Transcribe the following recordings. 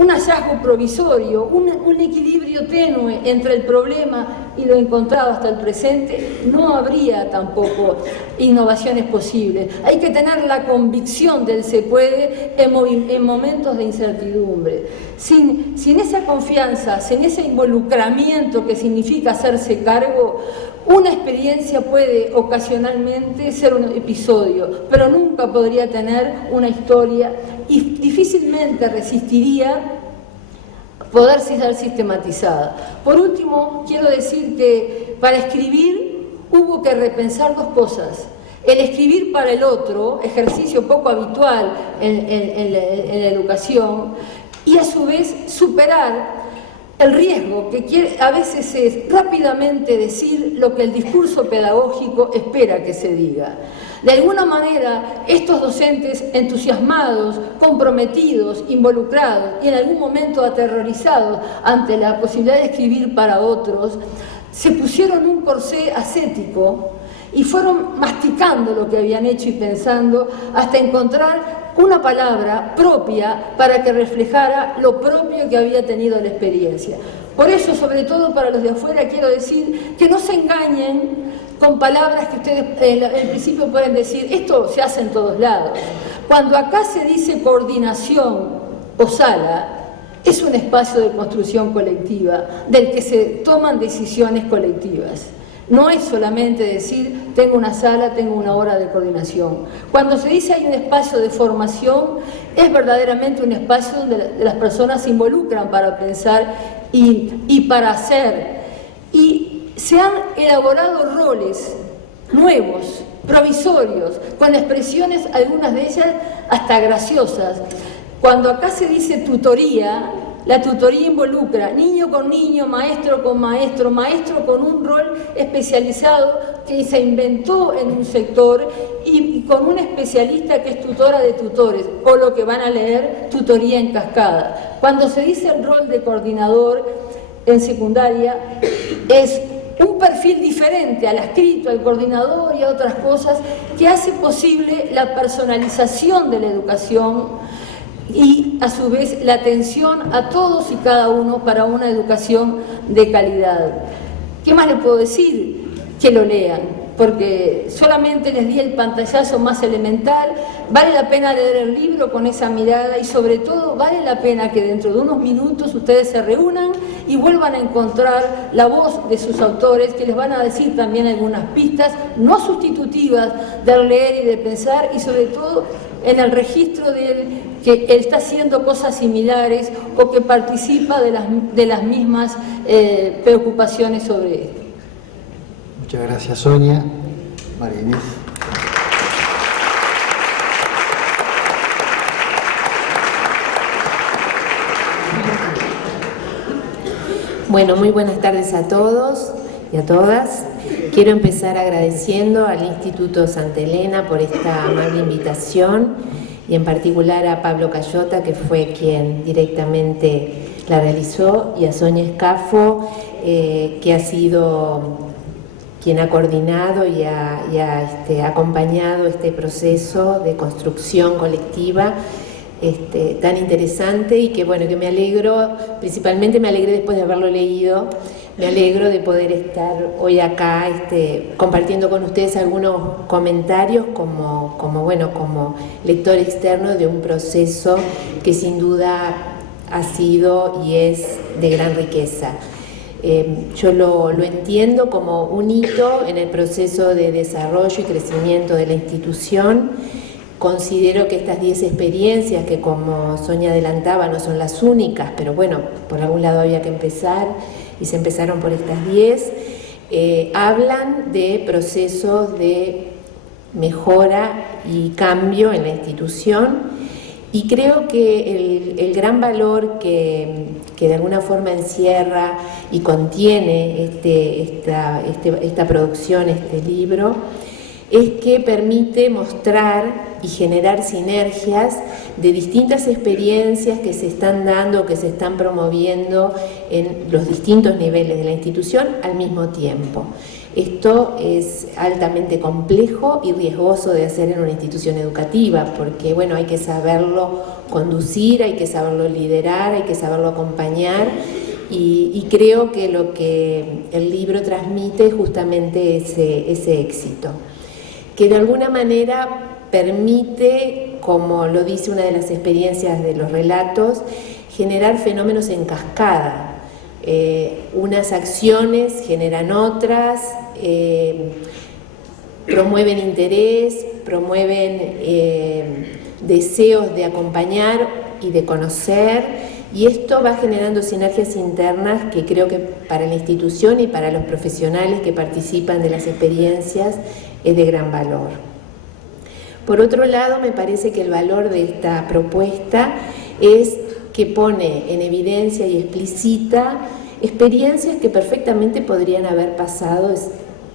un hallazgo provisorio, un equilibrio tenue entre el problema y lo encontrado hasta el presente, no habría tampoco innovaciones posibles. Hay que tener la convicción del se puede en momentos de incertidumbre. Sin esa confianza, sin ese involucramiento que significa hacerse cargo, una experiencia puede ocasionalmente ser un episodio, pero nunca podría tener una historia y difícilmente resistiría poder ser sistematizada. Por último, quiero decir que para escribir hubo que repensar dos cosas. El escribir para el otro, ejercicio poco habitual en la educación, y a su vez superar el riesgo que a veces es rápidamente decir lo que el discurso pedagógico espera que se diga. De alguna manera, estos docentes entusiasmados, comprometidos, involucrados y en algún momento aterrorizados ante la posibilidad de escribir para otros, se pusieron un corsé ascético y fueron masticando lo que habían hecho y pensando hasta encontrar una palabra propia para que reflejara lo propio que había tenido la experiencia. Por eso, sobre todo para los de afuera, quiero decir que no se engañen con palabras que ustedes en principio pueden decir, esto se hace en todos lados. Cuando acá se dice coordinación o sala, es un espacio de construcción colectiva, del que se toman decisiones colectivas. No es solamente decir, tengo una sala, tengo una hora de coordinación. Cuando se dice hay un espacio de formación, es verdaderamente un espacio donde las personas se involucran para pensar y para hacer. Y se han elaborado roles nuevos, provisorios, con expresiones, algunas de ellas hasta graciosas. Cuando acá se dice tutoría, la tutoría involucra niño con niño, maestro con maestro, maestro con un rol especializado que se inventó en un sector y con una especialista que es tutora de tutores, o lo que van a leer, tutoría en cascada. Cuando se dice el rol de coordinador en secundaria, es un perfil diferente al adscrito, al coordinador y a otras cosas que hace posible la personalización de la educación y a su vez la atención a todos y cada uno para una educación de calidad. ¿Qué más les puedo decir? Que lo lean, porque solamente les di el pantallazo más elemental. Vale la pena leer el libro con esa mirada y sobre todo vale la pena que dentro de unos minutos ustedes se reúnan y vuelvan a encontrar la voz de sus autores, que les van a decir también algunas pistas no sustitutivas del leer y de pensar, y sobre todo en el registro de él, que él está haciendo cosas similares o que participa de las mismas preocupaciones sobre esto. Muchas gracias, Sonia. María Inés. Bueno, muy buenas tardes a todos y a todas. Quiero empezar agradeciendo al Instituto Santa Elena por esta amable invitación y en particular a Pablo Cayota, que fue quien directamente la realizó, y a Sonia Escafo, que ha sido quien ha coordinado y ha acompañado este proceso de construcción colectiva tan interesante, y que bueno, que me alegro, principalmente me alegré después de haberlo leído, me alegro de poder estar hoy acá compartiendo con ustedes algunos comentarios como lector externo de un proceso que sin duda ha sido y es de gran riqueza. Yo lo entiendo como un hito en el proceso de desarrollo y crecimiento de la institución. Considero que estas 10 experiencias, que como Sonia adelantaba no son las únicas, pero bueno, por algún lado había que empezar y se empezaron por estas 10, hablan de procesos de mejora y cambio en la institución, y creo que el gran valor que de alguna forma encierra y contiene esta producción, este libro, es que permite mostrar y generar sinergias de distintas experiencias que se están dando, que se están promoviendo en los distintos niveles de la institución al mismo tiempo. Esto es altamente complejo y riesgoso de hacer en una institución educativa, porque bueno, hay que saberlo conducir, hay que saberlo liderar, hay que saberlo acompañar, y creo que lo que el libro transmite es justamente ese éxito, que de alguna manera permite, como lo dice una de las experiencias de los relatos, generar fenómenos en cascada. Unas acciones generan otras, promueven interés, promueven deseos de acompañar y de conocer, y esto va generando sinergias internas que creo que para la institución y para los profesionales que participan de las experiencias es de gran valor. Por otro lado, me parece que el valor de esta propuesta es que pone en evidencia y explicita experiencias que perfectamente podrían haber pasado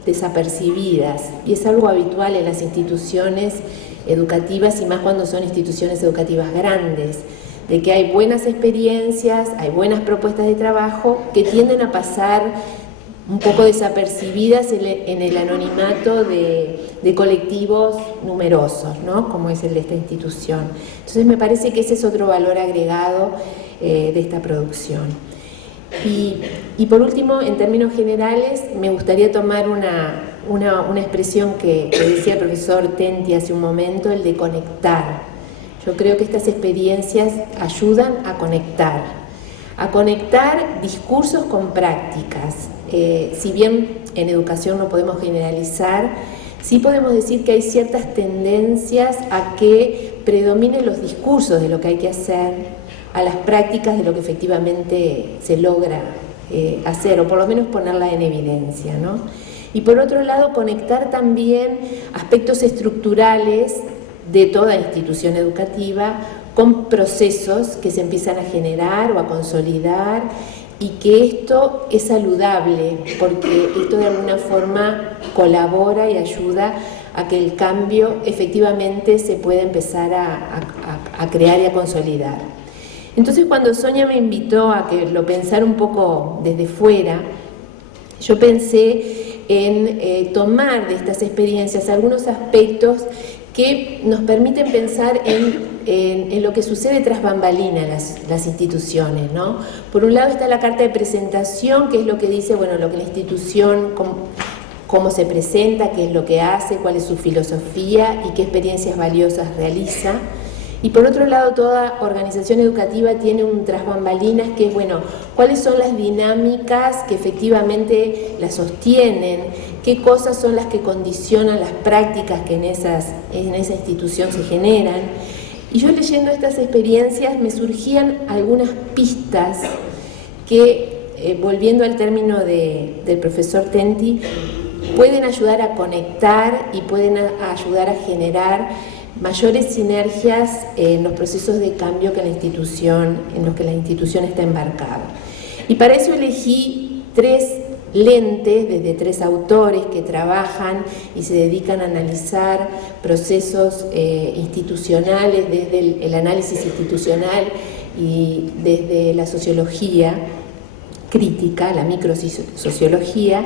desapercibidas, y es algo habitual en las instituciones educativas, y más cuando son instituciones educativas grandes, de que hay buenas experiencias, hay buenas propuestas de trabajo que tienden a pasar un poco desapercibidas en el anonimato de colectivos numerosos, ¿no?, como es el de esta institución. Entonces me parece que ese es otro valor agregado de esta producción. Y por último, en términos generales, me gustaría tomar una expresión que decía el profesor Tenti hace un momento, el de conectar. Yo creo que estas experiencias ayudan a conectar discursos con prácticas. Si bien en educación no podemos generalizar, sí podemos decir que hay ciertas tendencias a que predominen los discursos de lo que hay que hacer a las prácticas de lo que efectivamente se logra hacer, o por lo menos ponerla en evidencia, ¿no? Y por otro lado, conectar también aspectos estructurales de toda institución educativa con procesos que se empiezan a generar o a consolidar, y que esto es saludable, porque esto de alguna forma colabora y ayuda a que el cambio efectivamente se pueda empezar a crear y a consolidar. Entonces, cuando Sonia me invitó a que lo pensara un poco desde fuera, yo pensé en tomar de estas experiencias algunos aspectos que nos permiten pensar en lo que sucede tras bambalinas en las instituciones, ¿no? Por un lado está la carta de presentación, que es lo que dice, bueno, lo que la institución, cómo se presenta, qué es lo que hace, cuál es su filosofía y qué experiencias valiosas realiza. Y por otro lado, toda organización educativa tiene un tras bambalinas, que es, bueno, cuáles son las dinámicas que efectivamente la sostienen, qué cosas son las que condicionan las prácticas que en esa institución se generan. Y yo, leyendo estas experiencias, me surgían algunas pistas que, volviendo al término del profesor Tenti, pueden ayudar a conectar y pueden ayudar a generar mayores sinergias en los procesos de cambio en los que la institución está embarcada. Y para eso elegí 3 lentes, desde 3 autores que trabajan y se dedican a analizar procesos institucionales, desde el análisis institucional y desde la sociología crítica, la microsociología,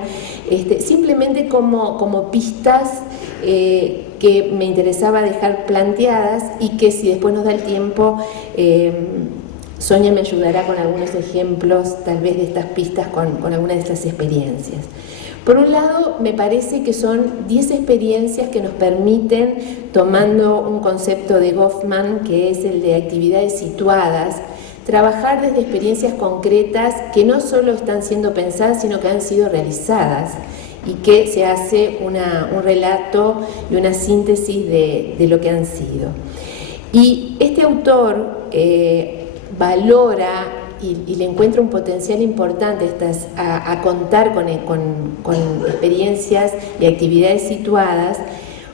simplemente como pistas que me interesaba dejar planteadas, y que, si después nos da el tiempo, Sonia me ayudará con algunos ejemplos tal vez de estas pistas con algunas de estas experiencias. Por un lado, me parece que son 10 experiencias que nos permiten, tomando un concepto de Goffman, que es el de actividades situadas, trabajar desde experiencias concretas que no solo están siendo pensadas, sino que han sido realizadas, y que se hace un relato y una síntesis de lo que han sido. Y este autor valora y le encuentra un potencial importante a contar con experiencias y actividades situadas,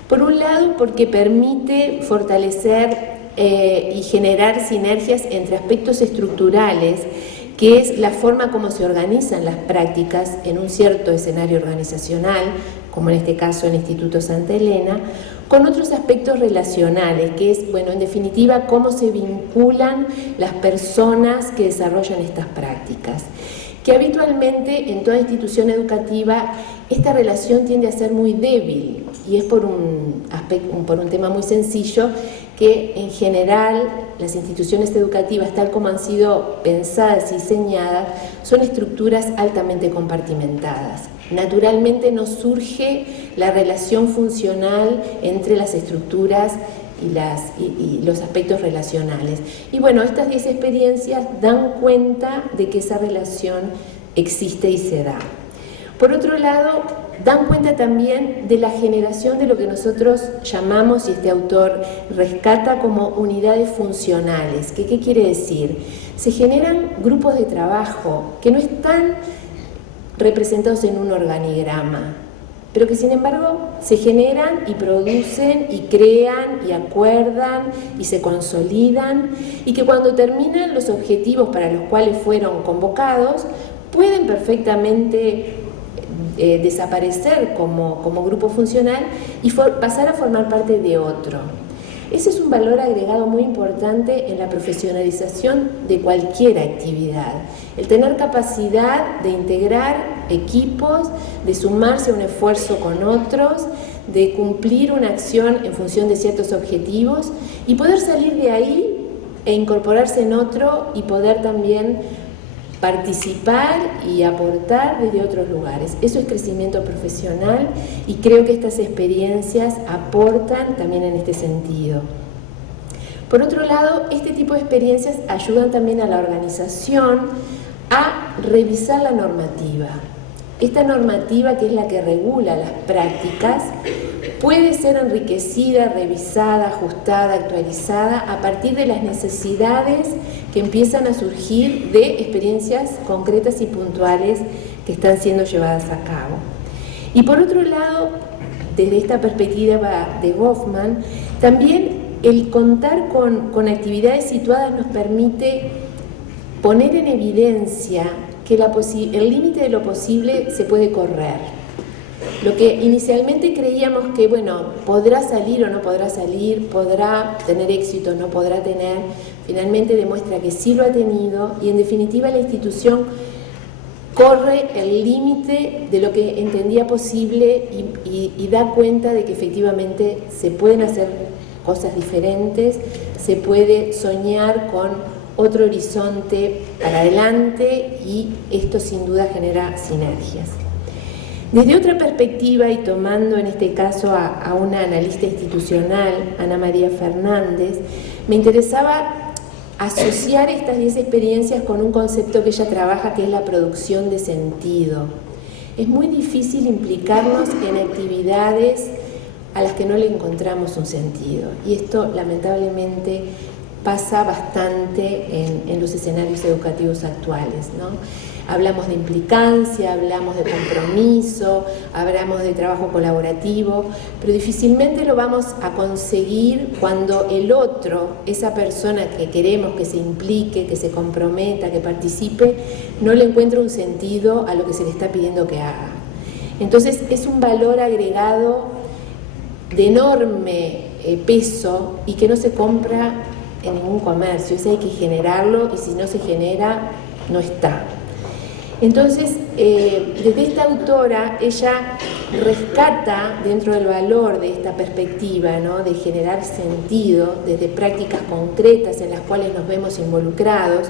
por un lado porque permite fortalecer y generar sinergias entre aspectos estructurales, que es la forma como se organizan las prácticas en un cierto escenario organizacional, como en este caso el Instituto Santa Elena, con otros aspectos relacionales, que es, bueno, en definitiva, cómo se vinculan las personas que desarrollan estas prácticas. Que habitualmente en toda institución educativa esta relación tiende a ser muy débil, y es por un tema muy sencillo, que en general las instituciones educativas, tal como han sido pensadas y diseñadas, son estructuras altamente compartimentadas. Naturalmente no surge la relación funcional entre las estructuras y los aspectos relacionales. Y bueno, estas 10 experiencias dan cuenta de que esa relación existe y se da. Por otro lado, dan cuenta también de la generación de lo que nosotros llamamos, y este autor rescata, como unidades funcionales. ¿Qué quiere decir? Se generan grupos de trabajo que no están representados en un organigrama, pero que sin embargo se generan y producen y crean y acuerdan y se consolidan, y que cuando terminan los objetivos para los cuales fueron convocados, pueden perfectamente desaparecer como grupo funcional y pasar a formar parte de otro. Ese es un valor agregado muy importante en la profesionalización de cualquier actividad. El tener capacidad de integrar equipos, de sumarse a un esfuerzo con otros, de cumplir una acción en función de ciertos objetivos y poder salir de ahí e incorporarse en otro y poder también participar y aportar desde otros lugares. Eso es crecimiento profesional, y creo que estas experiencias aportan también en este sentido. Por otro lado, este tipo de experiencias ayudan también a la organización a revisar la normativa. Esta normativa, que es la que regula las prácticas, puede ser enriquecida, revisada, ajustada, actualizada a partir de las necesidades que empiezan a surgir de experiencias concretas y puntuales que están siendo llevadas a cabo. Y por otro lado, desde esta perspectiva de Goffman, también el contar con actividades situadas nos permite poner en evidencia que el límite de lo posible se puede correr. Lo que inicialmente creíamos que, bueno, podrá salir o no podrá salir, podrá tener éxito o no podrá tener, finalmente demuestra que sí lo ha tenido, y en definitiva la institución corre el límite de lo que entendía posible y da cuenta de que efectivamente se pueden hacer cosas diferentes, se puede soñar con otro horizonte para adelante, y esto sin duda genera sinergias. Desde otra perspectiva, y tomando en este caso a una analista institucional, Ana María Fernández, me interesaba asociar estas 10 experiencias con un concepto que ella trabaja, que es la producción de sentido. Es muy difícil implicarnos en actividades a las que no le encontramos un sentido, y esto lamentablemente pasa bastante en los escenarios educativos actuales, ¿no? Hablamos de implicancia, hablamos de compromiso, hablamos de trabajo colaborativo, pero difícilmente lo vamos a conseguir cuando el otro, esa persona que queremos que se implique, que se comprometa, que participe, no le encuentra un sentido a lo que se le está pidiendo que haga. Entonces es un valor agregado de enorme peso, y que no se compra en ningún comercio. Ese hay que generarlo, y si no se genera, no está. Entonces, desde esta autora, ella rescata dentro del valor de esta perspectiva, ¿no?, de generar sentido desde prácticas concretas en las cuales nos vemos involucrados.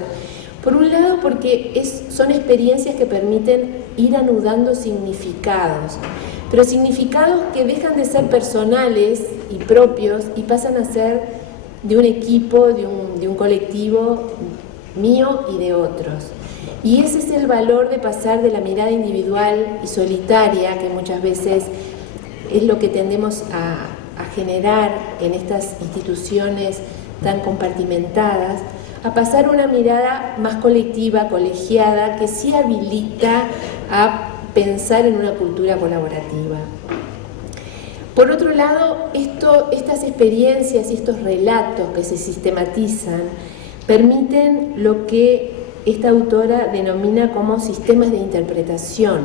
Por un lado, porque son experiencias que permiten ir anudando significados, pero significados que dejan de ser personales y propios y pasan a ser de un equipo, de un colectivo mío y de otros. Y ese es el valor de pasar de la mirada individual y solitaria, que muchas veces es lo que tendemos a generar en estas instituciones tan compartimentadas, a pasar una mirada más colectiva, colegiada, que sí habilita a pensar en una cultura colaborativa. Por otro lado, estas experiencias y estos relatos que se sistematizan permiten lo que esta autora denomina como sistemas de interpretación,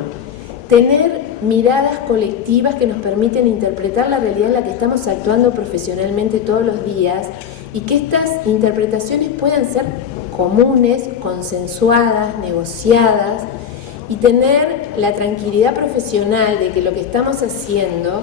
tener miradas colectivas que nos permiten interpretar la realidad en la que estamos actuando profesionalmente todos los días, y que estas interpretaciones puedan ser comunes, consensuadas, negociadas, y tener la tranquilidad profesional de que lo que estamos haciendo,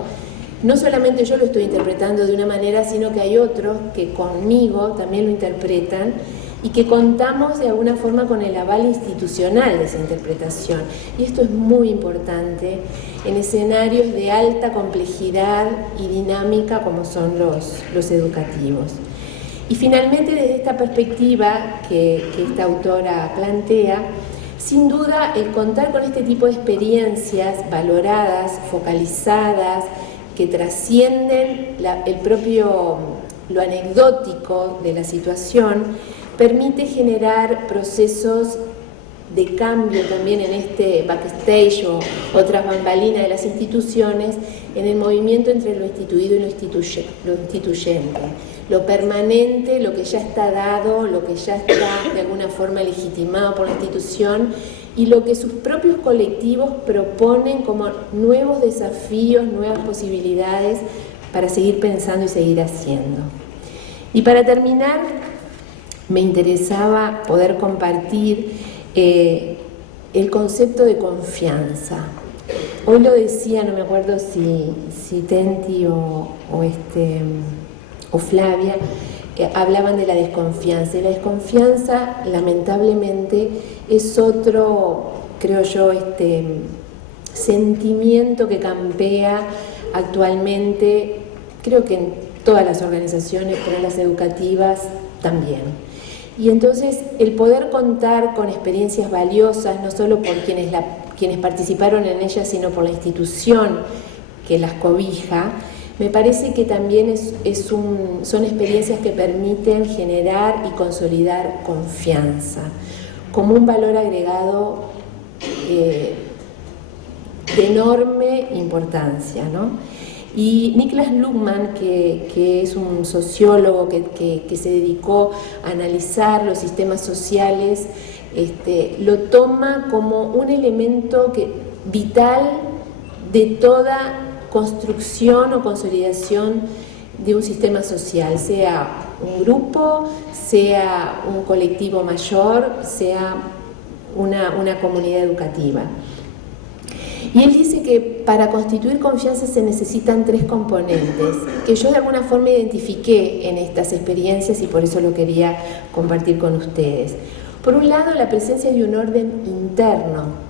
no solamente yo lo estoy interpretando de una manera, sino que hay otros que conmigo también lo interpretan, y que contamos de alguna forma con el aval institucional de esa interpretación. Y esto es muy importante en escenarios de alta complejidad y dinámica como son los educativos. Y finalmente, desde esta perspectiva que esta autora plantea, sin duda el contar con este tipo de experiencias valoradas, focalizadas, que trascienden lo anecdótico de la situación, permite generar procesos de cambio también en este backstage o otras bambalinas de las instituciones, en el movimiento entre lo instituido y lo instituyente, lo permanente, lo que ya está dado, lo que ya está de alguna forma legitimado por la institución, y lo que sus propios colectivos proponen como nuevos desafíos, nuevas posibilidades para seguir pensando y seguir haciendo. Y para terminar, me interesaba poder compartir el concepto de confianza. Hoy lo decía, no me acuerdo si Tenti o Flavia, hablaban de la desconfianza. Y la desconfianza, lamentablemente, es otro, creo yo, sentimiento que campea actualmente, creo que en todas las organizaciones, pero en las educativas también. Y entonces el poder contar con experiencias valiosas, no solo por quienes participaron en ellas, sino por la institución que las cobija, me parece que también son experiencias que permiten generar y consolidar confianza, como un valor agregado de enorme importancia, ¿no? Y Niklas Luhmann, que es un sociólogo que se dedicó a analizar los sistemas sociales, lo toma como un elemento vital de toda construcción o consolidación de un sistema social, sea un grupo, sea un colectivo mayor, sea una comunidad educativa. Y él dice que para constituir confianza se necesitan 3 componentes, que yo de alguna forma identifiqué en estas experiencias y por eso lo quería compartir con ustedes. Por un lado, la presencia de un orden interno,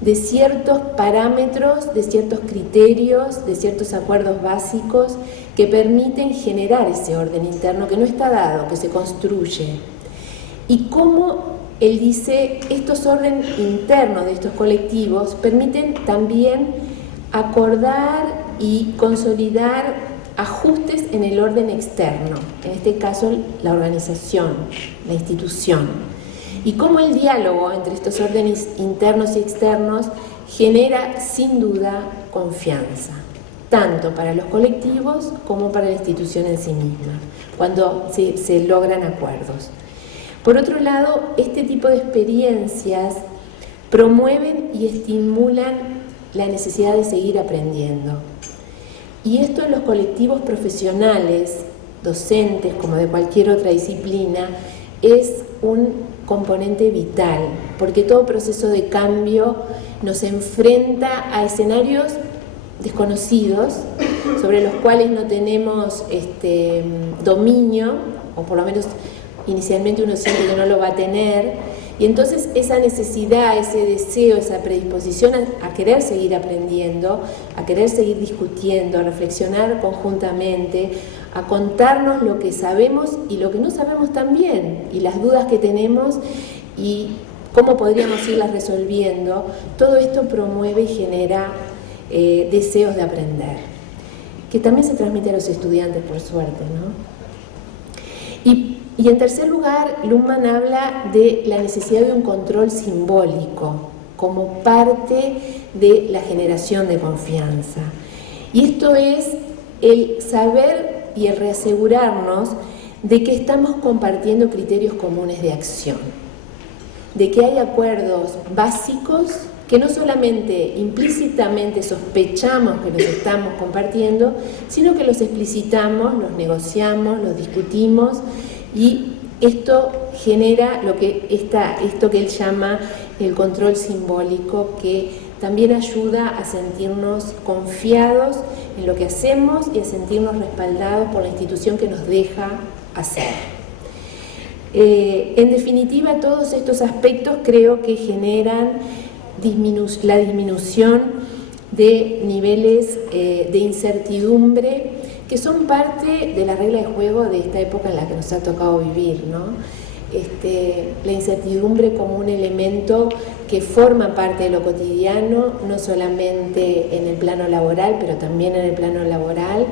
de ciertos parámetros, de ciertos criterios, de ciertos acuerdos básicos que permiten generar ese orden interno que no está dado, que se construye. Y cómo él dice, estos órdenes internos de estos colectivos permiten también acordar y consolidar ajustes en el orden externo, en este caso la organización, la institución. Y cómo el diálogo entre estos órdenes internos y externos genera sin duda confianza, tanto para los colectivos como para la institución en sí misma, cuando se logran acuerdos. Por otro lado, este tipo de experiencias promueven y estimulan la necesidad de seguir aprendiendo. Y esto en los colectivos profesionales, docentes, como de cualquier otra disciplina, es un componente vital, porque todo proceso de cambio nos enfrenta a escenarios desconocidos, sobre los cuales no tenemos dominio, o por lo menos inicialmente uno siente que no lo va a tener, y entonces esa necesidad, ese deseo, esa predisposición a querer seguir aprendiendo, a querer seguir discutiendo, a reflexionar conjuntamente, a contarnos lo que sabemos y lo que no sabemos también, y las dudas que tenemos y cómo podríamos irlas resolviendo, todo esto promueve y genera deseos de aprender, que también se transmite a los estudiantes, por suerte, ¿no? Y en tercer lugar, Luhmann habla de la necesidad de un control simbólico como parte de la generación de confianza. Y esto es el saber y el reasegurarnos de que estamos compartiendo criterios comunes de acción, de que hay acuerdos básicos que no solamente implícitamente sospechamos que los estamos compartiendo, sino que los explicitamos, los negociamos, los discutimos, y esto genera esto que él llama el control simbólico, que también ayuda a sentirnos confiados en lo que hacemos y a sentirnos respaldados por la institución que nos deja hacer. En definitiva, todos estos aspectos creo que generan la disminución de niveles de incertidumbre que son parte de la regla de juego de esta época en la que nos ha tocado vivir, ¿no? La incertidumbre como un elemento que forma parte de lo cotidiano, no solamente en el plano laboral, pero también en el plano laboral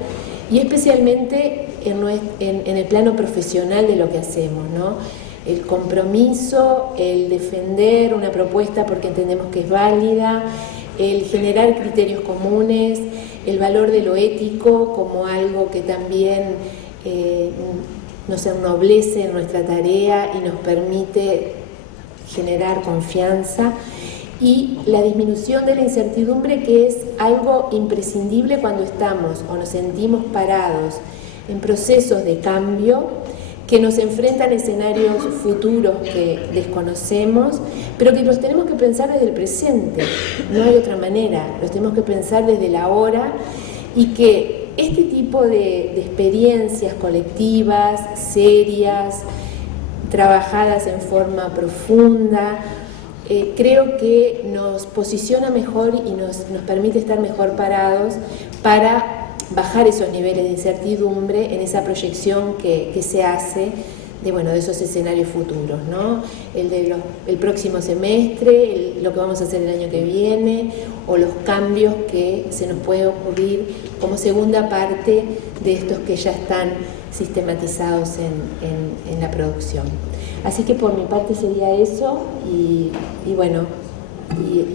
y especialmente en el plano profesional de lo que hacemos, ¿no? El compromiso, el defender una propuesta porque entendemos que es válida, el generar criterios comunes, el valor de lo ético como algo que también nos ennoblece en nuestra tarea y nos permite generar confianza, y la disminución de la incertidumbre, que es algo imprescindible cuando estamos o nos sentimos parados en procesos de cambio que nos enfrentan a escenarios futuros que desconocemos, pero que los tenemos que pensar desde el presente, no hay otra manera, los tenemos que pensar desde el ahora, y que este tipo de experiencias colectivas, serias, trabajadas en forma profunda, creo que nos posiciona mejor y nos permite estar mejor parados para bajar esos niveles de incertidumbre en esa proyección que se hace de esos escenarios futuros, ¿no? El próximo semestre, lo que vamos a hacer el año que viene, o los cambios que se nos puede ocurrir como segunda parte de estos que ya están sistematizados en la producción. Así que por mi parte sería eso, y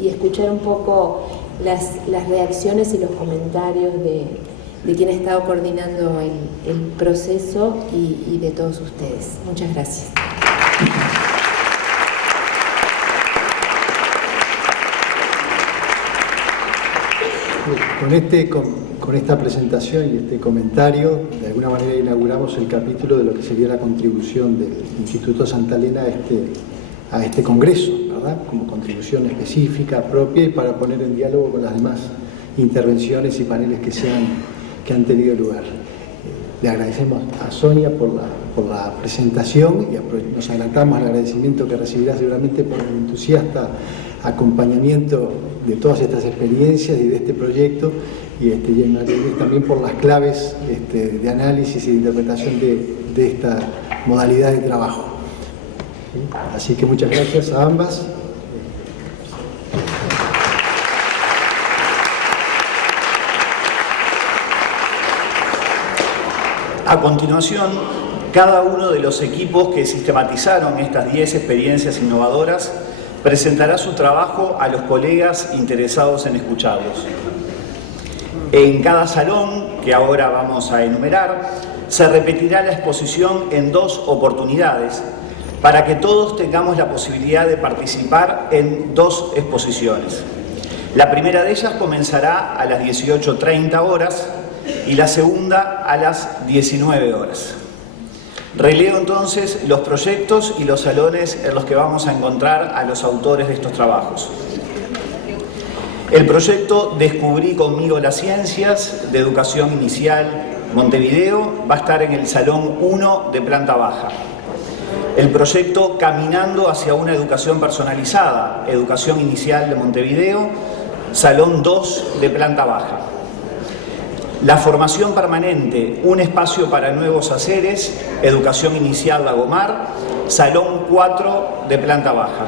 escuchar un poco las reacciones y los comentarios de quien ha estado coordinando el proceso y de todos ustedes. Muchas gracias. Con esta presentación y este comentario, de alguna manera inauguramos el capítulo de lo que sería la contribución del Instituto Santa Elena a este congreso, ¿verdad? Como contribución específica, propia, y para poner en diálogo con las demás intervenciones y paneles que han tenido lugar. Le agradecemos a Sonia por la presentación, y nos adelantamos al agradecimiento que recibirá seguramente por el entusiasta acompañamiento de todas estas experiencias y de este proyecto, y también por las claves de análisis y de interpretación de esta modalidad de trabajo. Así que muchas gracias a ambas. A continuación, cada uno de los equipos que sistematizaron estas 10 experiencias innovadoras presentará su trabajo a los colegas interesados en escucharlos. En cada salón, que ahora vamos a enumerar, se repetirá la exposición en 2 oportunidades, para que todos tengamos la posibilidad de participar en 2 exposiciones. La primera de ellas comenzará a las 18:30 horas y la segunda a las 19 horas. Releo entonces los proyectos y los salones en los que vamos a encontrar a los autores de estos trabajos. El proyecto Descubrí conmigo las ciencias, de educación inicial Montevideo, va a estar en el Salón 1 de planta baja. El proyecto Caminando hacia una educación personalizada, educación inicial de Montevideo, Salón 2 de planta baja. La formación permanente, un espacio para nuevos haceres, educación inicial Lagomar, Salón 4 de planta baja.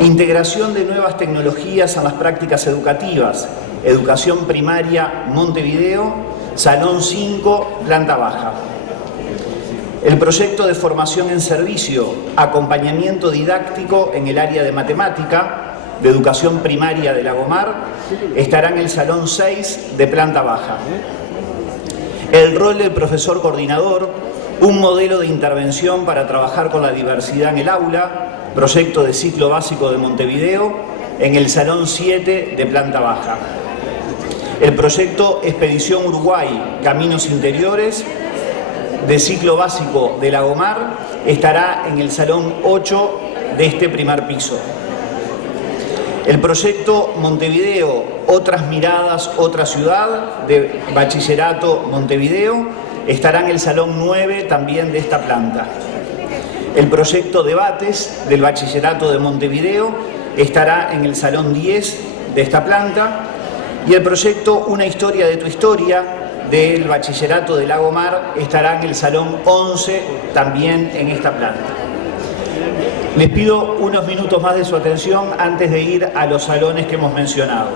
Integración de nuevas tecnologías en las prácticas educativas, educación primaria Montevideo, Salón 5, planta baja. El proyecto de formación en servicio, acompañamiento didáctico en el área de matemática, de educación primaria de Lagomar, estará en el Salón 6 de planta baja. El rol del profesor coordinador, un modelo de intervención para trabajar con la diversidad en el aula, proyecto de ciclo básico de Montevideo, en el Salón 7 de planta baja. El proyecto Expedición Uruguay, Caminos Interiores, de ciclo básico de Lagomar, estará en el Salón 8 de este primer piso. El proyecto Montevideo, Otras Miradas, Otra Ciudad, de Bachillerato Montevideo, estará en el Salón 9 también de esta planta. El proyecto Debates del Bachillerato de Montevideo estará en el Salón 10 de esta planta. Y el proyecto Una Historia de tu Historia del Bachillerato de Lagomar estará en el Salón 11 también en esta planta. Les pido unos minutos más de su atención antes de ir a los salones que hemos mencionado.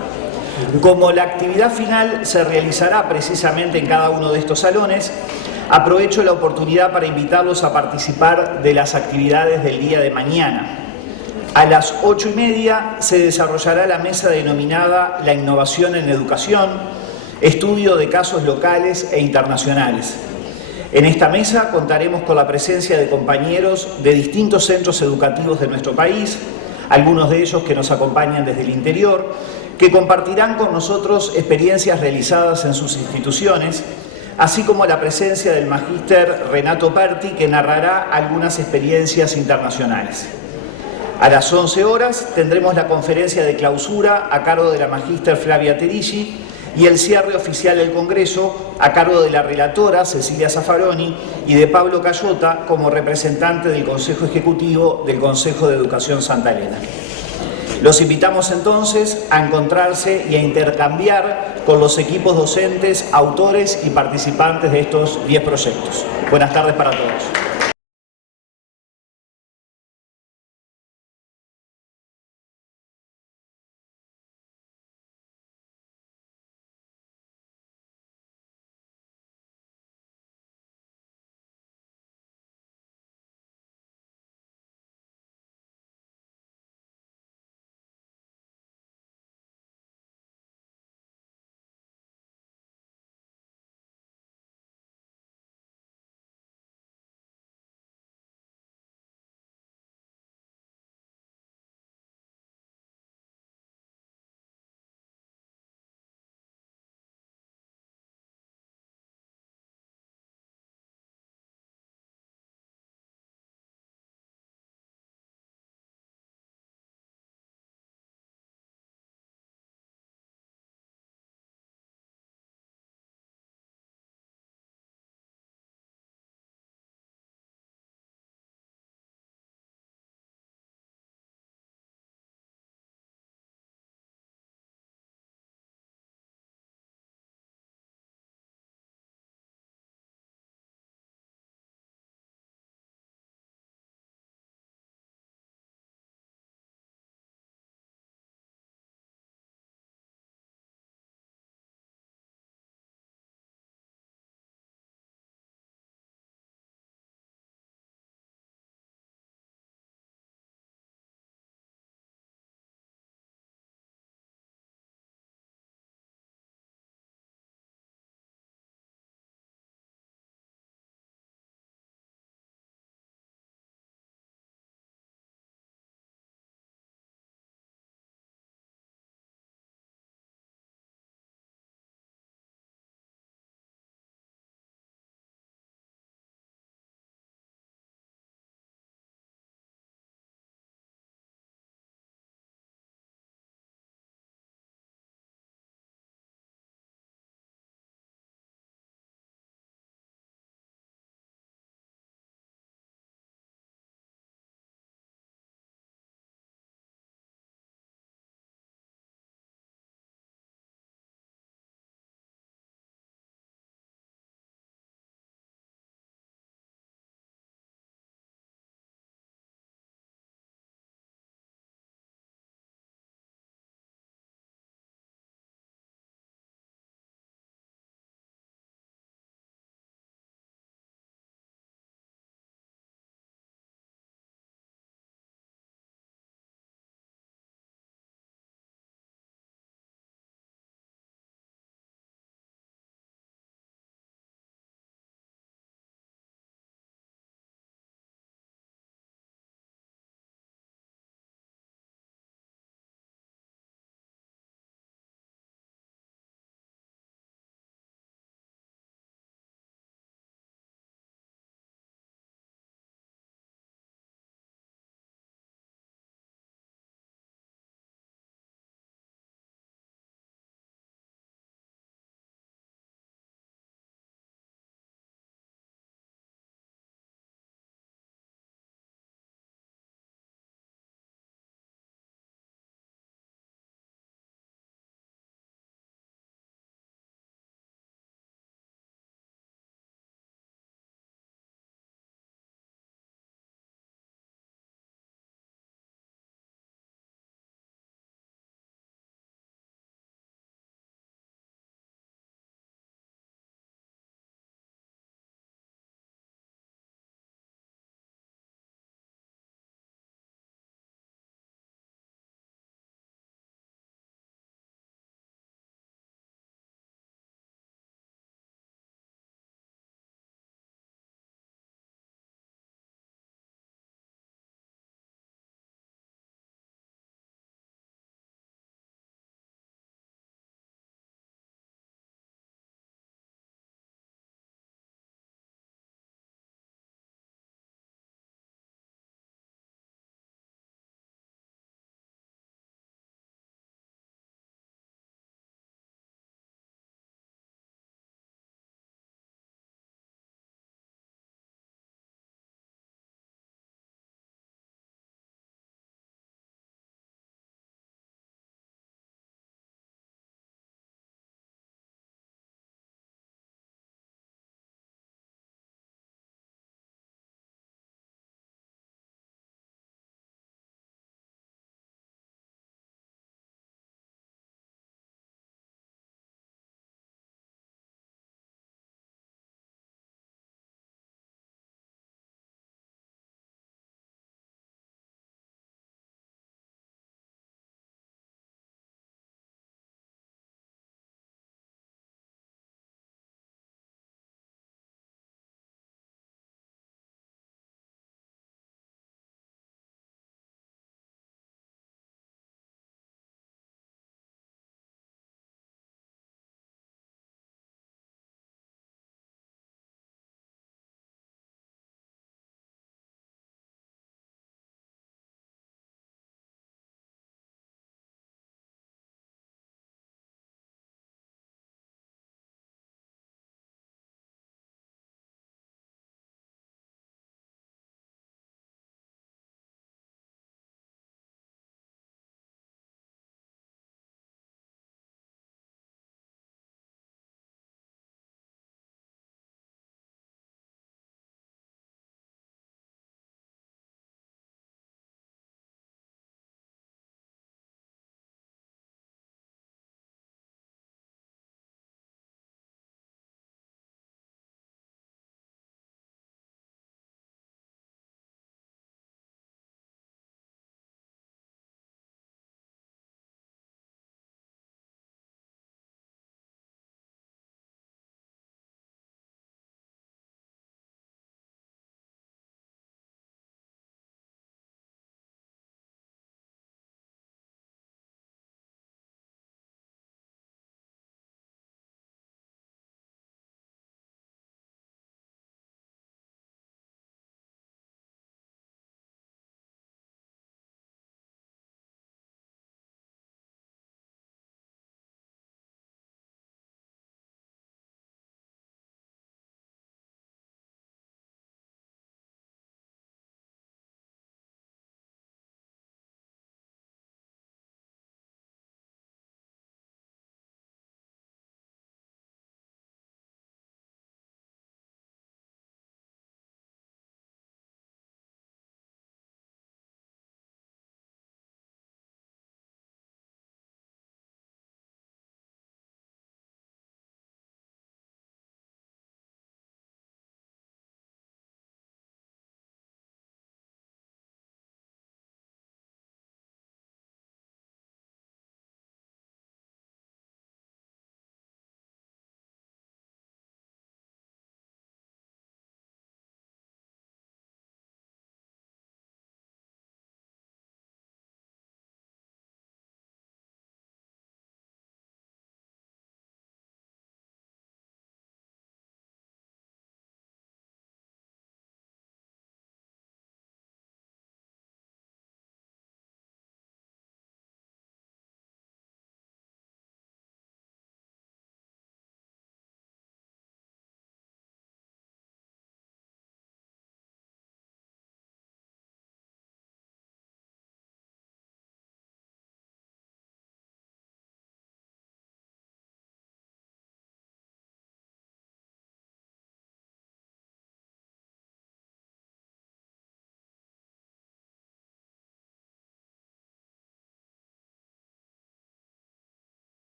Como la actividad final se realizará precisamente en cada uno de estos salones, aprovecho la oportunidad para invitarlos a participar de las actividades del día de mañana. A las 8:30 se desarrollará la mesa denominada La Innovación en Educación, estudio de casos locales e internacionales. En esta mesa contaremos con la presencia de compañeros de distintos centros educativos de nuestro país, algunos de ellos que nos acompañan desde el interior, que compartirán con nosotros experiencias realizadas en sus instituciones, así como la presencia del magíster Renato Perti, que narrará algunas experiencias internacionales. A las 11 horas tendremos la conferencia de clausura a cargo de la magíster Flavia Terigi y el cierre oficial del Congreso a cargo de la relatora Cecilia Zaffaroni y de Pablo Cayota como representante del Consejo Ejecutivo del Consejo de Educación Santa Elena. Los invitamos entonces a encontrarse y a intercambiar con los equipos docentes, autores y participantes de estos 10 proyectos. Buenas tardes para todos.